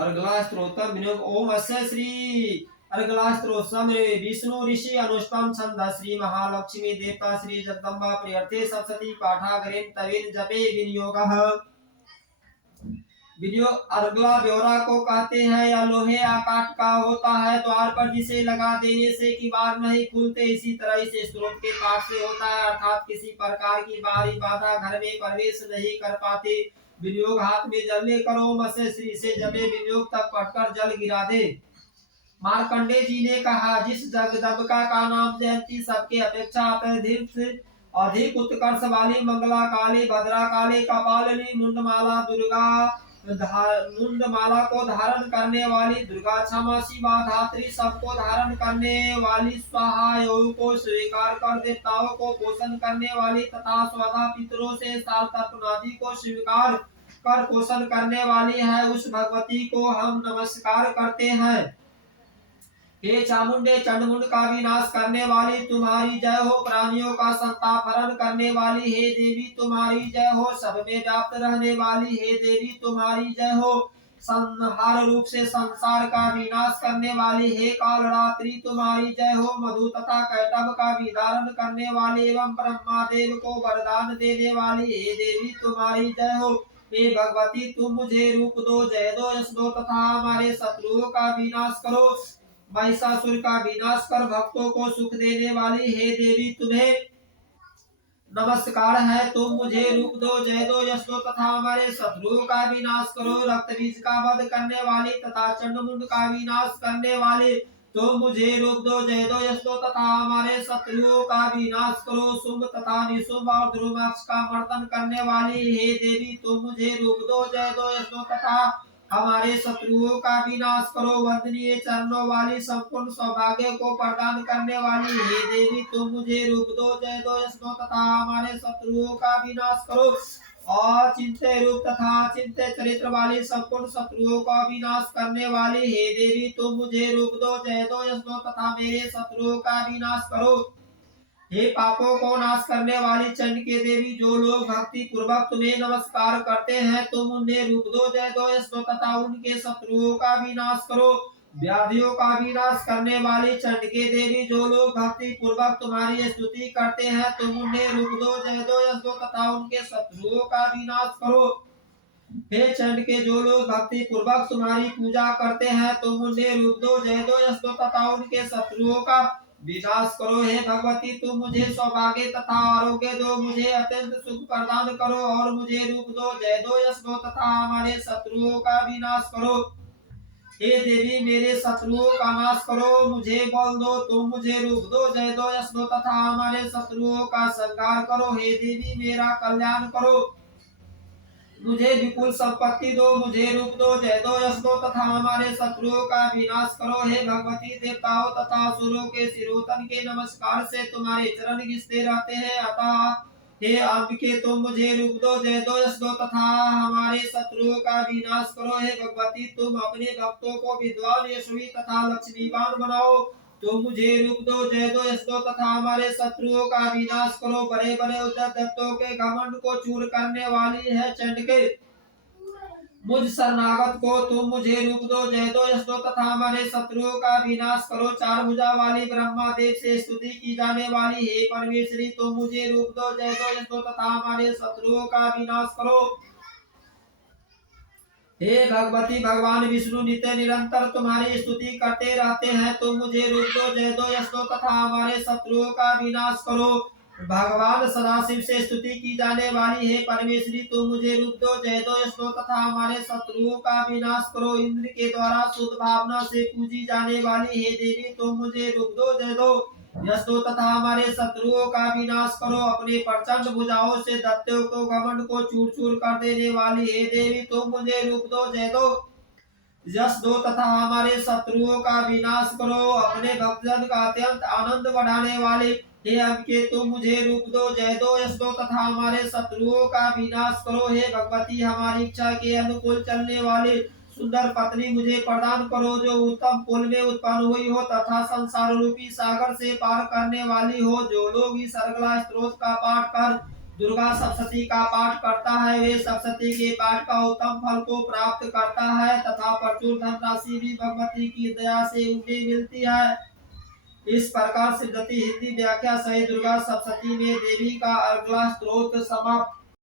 अर्गला स्त्रोत्रम विनियोग ओम अस्य श्री अर्गला स्त्रोत्रम विष्णु ऋषि अनुष्टम छंद श्री महालक्ष्मी देवता श्री जगदम्बा प्रियर्थे सप्तति पाठागरेन तवेन जपे विनियोगः। विनियोग अर्गला ब्योरा को कहते हैं। यह लोहे या काठ का होता है। द्वार पर जिसे लगा देने से किवाड़ नहीं खुलते, इसी तरह इसे स्त्रोत के काठ से होता है, अर्थात किसी प्रकार की बाहरी बाधा घर में प्रवेश नहीं कर पाते। विनियोग हाथ में जल लेकर ओम अस्य श्री से जपे विनियोग तक पढ़कर जल गिरा दे। मार्कंडे जी ने कहा, जिस जगदम्बिका का नाम जयंती सबके अपेक्षा अधिक उत्कर्ष वाली मंगला काली, भद्रा काली, कपालिनी, मुंडमाला दुर्गा, मुंडमाला को धारण करने वाली दुर्गा, क्षमा शिवा धात्री, सबको धारण करने वाली स्वाहा, योग को स्वीकार कर देवताओं को पोषण करने वाली तथा स्वधा पितरों से साल तर्पणादि को स्वीकार कर पोषण करने वाली है, उस भगवती को हम नमस्कार करते हैं। हे चामुंडे, चंडमुंड का विनाश करने वाली तुम्हारी जय हो। प्राणियों का संतापहरण करने वाली हे देवी तुम्हारी जय हो। सब में व्याप्त रहने वाली हे देवी तुम्हारी जय हो। संहार रूप से संसार का विनाश करने वाली हे कालरात्रि तुम्हारी जय हो। मधु तथा कैटभ का विदारण करने वाली एवं ब्रह्मा देव को वरदान देने वाली हे देवी तुम्हारी जय हो। हे भगवती, तुम मुझे रूप दो, जय दो, यश दो तथा हमारे शत्रुओं का विनाश करो। महिषासुर का विनाश कर भक्तों को सुख देने वाली हे देवी तुम्हें नमस्कार है। तुम मुझे रूप दो, जय दो, यश दो तथा हमारे शत्रुओं का विनाश करो। रक्त बीज का वध करने वाली तथा चंडमुंड का विनाश करने वाली तुम मुझे रूप दो, जय दो, यश दो तथा हमारे शत्रुओं का विनाश करो। शुंभ तथा निशुंभ और ध्रुवाक्ष का मर्दन करने वाली हे देवी तुम मुझे रूप दो, जय दो, यश दो तथा हमारे शत्रुओं का विनाश करो। वंदनीय चरणों वाली संपूर्ण सौभाग्य को प्रदान करने वाली हे देवी तुम मुझे रूप दो, जय दो, यश दो तथा हमारे शत्रुओं का विनाश करो। अचिंत्य रूप तथा अचिंत्य चरित्र वाली संपूर्ण शत्रुओं का विनाश करने वाली हे देवी तुम मुझे रूप दो, जय दो, यश दो तथा मेरे शत्रुओं का विनाश करो। हे पापों को नाश करने वाली चंडिके देवी, जो लोग भक्ति पूर्वक तुम्हें नमस्कार करते हैं तुम उन्हें रूप दो, जय दो, यश दो तथा उनके शत्रुओं का विनाश करो। व्याधियों का विनाश करने वाली चंडिके देवी, जो लोग भक्ति पूर्वक तुम्हारी स्तुति करते हैं तुम उन्हें रूप दो, जय दो, यश दो तथा उनके शत्रुओं का विनाश करो। हे चंडिके, जो लोग भक्ति पूर्वक तुम्हारी पूजा करते हैं तुम उन्हें रूप दो, जय दो, यश दो तथा उनके शत्रुओं का विनाश करो। हे भगवती, तुम मुझे सौभाग्य तथा आरोग्य दो, मुझे अत्यंत सुख प्रदान करो और मुझे रूप दो, जय दो, यश दो तथा हमारे शत्रुओं का विनाश करो। हे देवी, मेरे शत्रुओं का नाश करो, मुझे बल दो, तुम मुझे रूप दो, जय दो, यश दो तथा हमारे शत्रुओं का संहार करो। हे देवी, मेरा कल्याण करो, मुझे विपुल संपत्ति दो, मुझे रूप दो, जय दो, यश दो तथा हमारे शत्रुओं का विनाश करो। हे भगवती, देवताओं तथा असुरों के सिरोतन के नमस्कार से तुम्हारे चरण घिसते रहते हैं, अतः हे अंबिके, तुम मुझे रूप दो, जय दो, यश दो तथा हमारे शत्रुओं का विनाश करो। हे भगवती, तुम अपने भक्तों को विद्वान, यशस्वी तथा लक्ष्मीवान बनाओ, तुम मुझे रूप दो, जय दो, यश दो तथा हमारे शत्रुओं का विनाश करो। बड़े बड़े उद्धतों के घमंड को चूर करने वाली है चंडिके, मुझ शरणागत को तुम मुझे रूप दो, जय दो, यश दो तथा हमारे शत्रुओं का विनाश करो। चार भुजा वाली ब्रह्मा देव से स्तुति की जाने वाली हे परमेश्वरी, तुम मुझे रूप दो, जय दो, यश दो तथा हमारे शत्रुओं का विनाश करो। हे भगवती, भगवान विष्णु नित्य निरंतर तुम्हारी स्तुति करते रहते हैं, तुम मुझे रूप दो, जय दो, यश दो तथा हमारे शत्रुओं का विनाश करो। भगवान सदाशिव से स्तुति की जाने वाली हे परमेश्वरी, तुम मुझे रूप दो, जय दो, यश दो तथा हमारे शत्रुओं का विनाश करो। इंद्र के द्वारा शुद्ध भावना से पूजी जाने वाली हे देवी, तुम मुझे रूप दो, जय दो, यश दो तथा हमारे शत्रुओं का विनाश करो। अपने प्रचंड भुजाओं से दैत्यों को घमंड को चूर चूर कर देने वाली हे देवी, तुम मुझे रूप दो, जय दो, यश दो तथा हमारे शत्रुओं का विनाश करो। अपने भक्तजन का अत्यंत आनंद बढ़ाने वाले हे अंबिके, तुम मुझे रूप दो, जय दो, यश दो तथा हमारे शत्रुओं का विनाश करो। हे भगवती, हमारी इच्छा के अनुकूल चलने वाले सुंदर पत्नी मुझे प्रदान करो, जो उत्तम कुल में उत्पन्न हुई हो तथा संसार रूपी सागर से पार करने वाली हो। जो लोग इस अर्गला स्त्रोत का पाठ कर दुर्गा सप्तशती का पाठ करता है वे सप्तशती के पाठ का उत्तम फल को प्राप्त करता है तथा प्रचुर धनराशि भी भगवती की दया से उन्हें मिलती है। इस प्रकार सिद्धति हिंदी व्याख्या सहित दुर्गा सप्तशती में देवी का अगला स्त्रोत समाप्त।